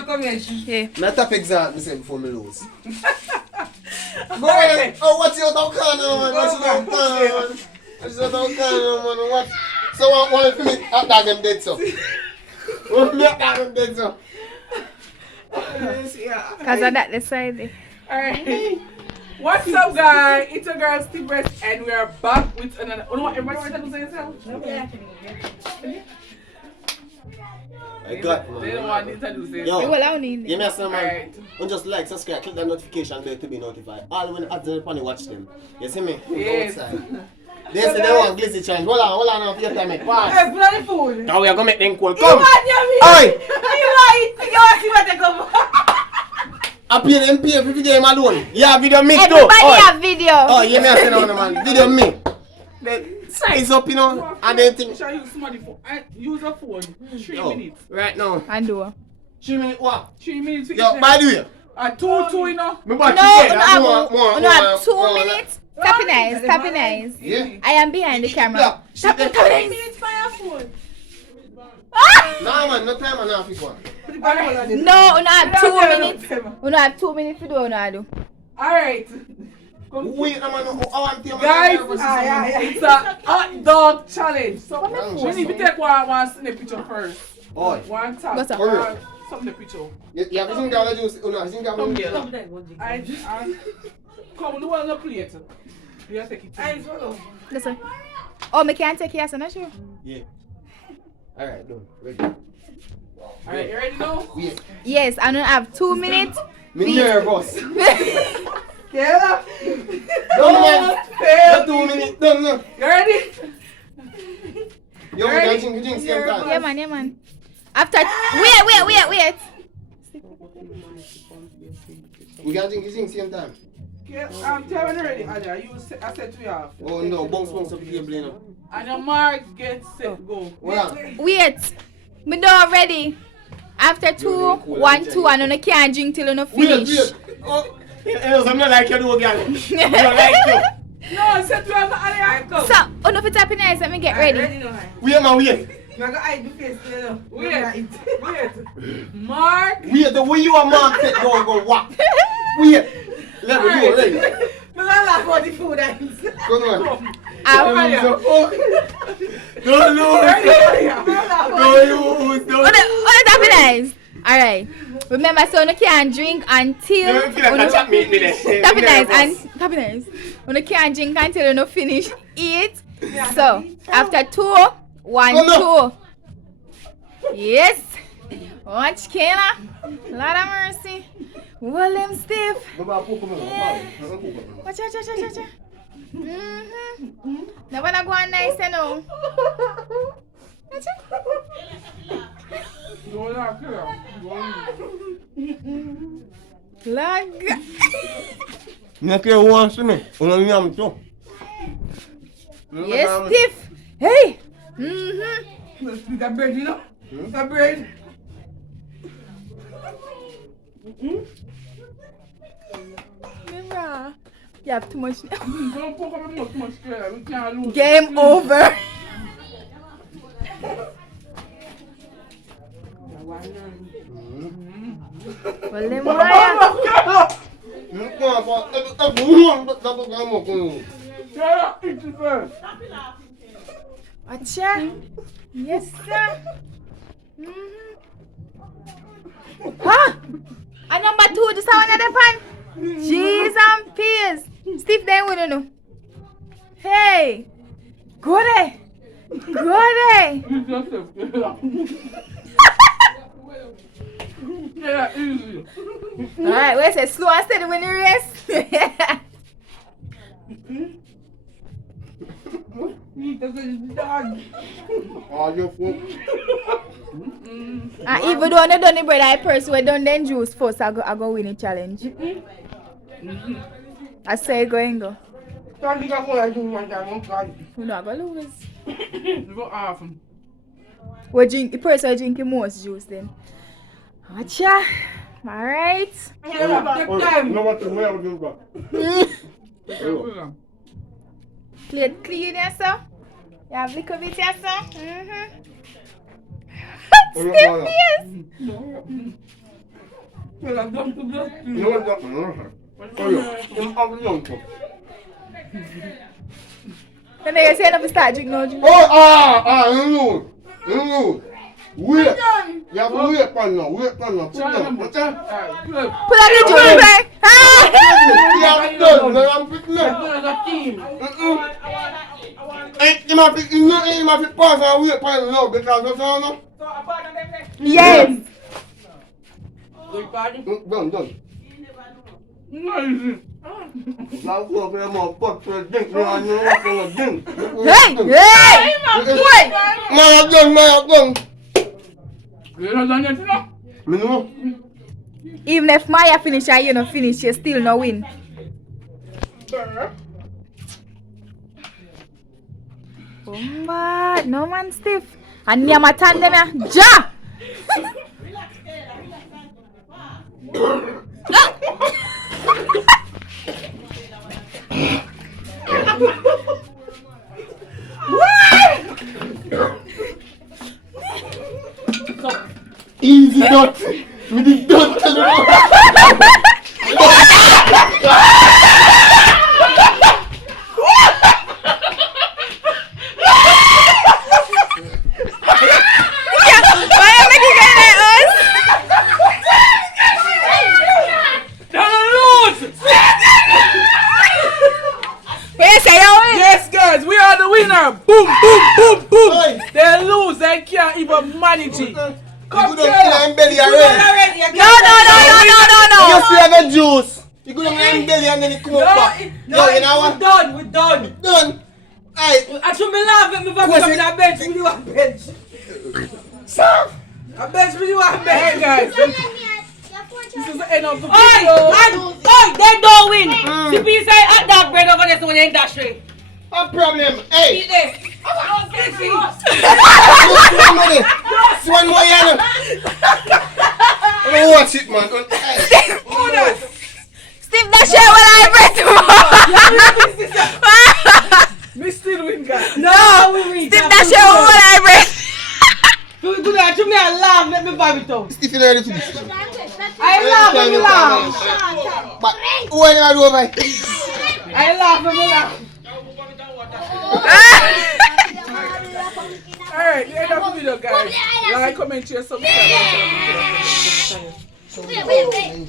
your comment. Yeah. I tap exam myself before me lose. Go ahead. Oh, what's your dog man? What's your dog man? What's your dog man? What? So one for me, I dog them dead so. One me, I dog them dead so. Because of that decided. Alright. What's up, guys? It's your girl Stiff Breast and we are back with another. You know what everybody wants to say yourself? I got man. They don't want to introduce it. Yo, Well, I don't need give me a it. son, man. Alright. And just like, subscribe, click that notification bell to be notified. All when ads are funny, watch them. You see me? Yes. Outside. They say they want glizzy challenge. Hold on, now for your time, pause. Hey, bloody fool. Now we are gonna make them cool. You Come! want your Oi! You want it? You want to see what they come? I pay them pay for video alone. Yeah, video me too. Everybody Oi. have video. Oh, yeah, me I say now, man. Video me. Then size up, you know, and then think. Shall use somebody phone? Use a phone. 3 Yo, minutes. right now. And do. 3 minutes what? 3 minutes. Yo, by the way. Two, you know. Me No, watch no, it. no, have 2 minutes. Tapping eyes, tapping eyes. Yeah. I am behind the camera. Tapping eyes. No, man, no time and half this one. No, we have 2 minutes. We have 2 minutes to do what we do. Alright. Wait, man, I want to Guys, it's a hot dog challenge. So we need to take one snap picture first. Oi. One tap. What's up? One something picture. You have seen that juice? No, I think Come I'm here. Come, do one plate. You take it. Listen. Oh, me can't take yes, I'm not sure. Yeah. Alright, done. Ready. Alright, you ready now? Yeah. Yes, I don't have 2 minutes. Me nervous. Yeah. Done, man. Yeah. 2 minutes. Done, no. You ready? Yo, we can drink same time. Yeah, man, yeah, man. After. Wait. We can drink same time. I'm telling you ready. I said to you off. Oh no, bounce up the table, you know. And your mark, get set, go. What? Wait. Me not ready. After 2, 1, 2, and I can't drink till I finish. Wait. Oh, I'm not like you do, girl. I'm not like you. No, I said to you, I'm not. So, enough of tapping eyes, let me get ready. Wait, man, wait. Wait. Mark. Wait, the way you are marked, go what? Wait. Let me go, ready. I'm not laugh about the food items. Come on. Don't Enough tapping eyes. Alright. Remember, so you can't drink until. Tapping eyes and tapping eyes. You can't drink until you finish eat. So, after 2, 1, 2. Yes. Watch Kayla. Lord of mercy. Well, them stiff. Yeah. Watch out. Now when I go on nice, you know. Watch Lord God. Next year, one to me. Only I'm too. Yes, stiff. Hey. That bread, you know? That bread. Remember, you have too much. Don't poke up too much straight. We can't lose. Game over. Well, them wire. Watcha. Yes, sir. Huh? And number 2, just have another pan. Cheese and peas. Steve, then we don't know. Hey. Go there. Yeah, easy. Alright, where's it? Slow and steady when you race. And even though I done the bread, I personally done the juice first, I go win the challenge. I say go. Don't think I'm going to do one time. We're not going to lose. You go off. The person drinking most juice then. Watcha. Alright. Take time. No, what to Plate clean, yes, sir. You have liquor bit, yes, sir. Stiff, yes. Well, I'm going to block you. No one got me. Oh, yeah. I'm young. Then they say never start drink no drink. Oh, you. Wait. You have to wait for now. Wait for now. Put down. What's that? Pull up the drink, right? You have done. Now I'm picking up. As a team. You must be pass and wait for now because what's on now? Yes. Done. Nice. Now go for them all pot for a drink. Now I know what's going to drink. Hey! Wait! Man, I've done. You not done yet, you know? Me know. Even if Maya finish and you not finish, you still no win. Oh man, no man stiff. And Nyamatan them ya. Ja! Easy dot. We did dot tell you. Yes, guys, we are the winner. Boom, boom, boom, boom. They lose, they can't even manage it. Come here. You belly already. No. You still have a juice. You go down in belly and then you come up back. No, you know what? We're done. Done. Aye. I should be laughing if I'm coming to bench. We do a bench. Sir. A bench, we do a Hey, bench. guys. This is the end of the Oi, video. they don't win. The piece say hot dog bread over there so when they industry. No problem. Hey. Eat this. One more yellow. I watch it, man. Hey. Steve that shit when I breath. We still win, guys. No, we win. Steve that shit when I breath. Do that to me and laugh. Let me vibe it out. Steve, you ready for this? I laugh and me laugh. But who are you doing, man? I laugh and me laugh. Alright, the end of the video, guys. Like, comment, share, subscribe. Wait.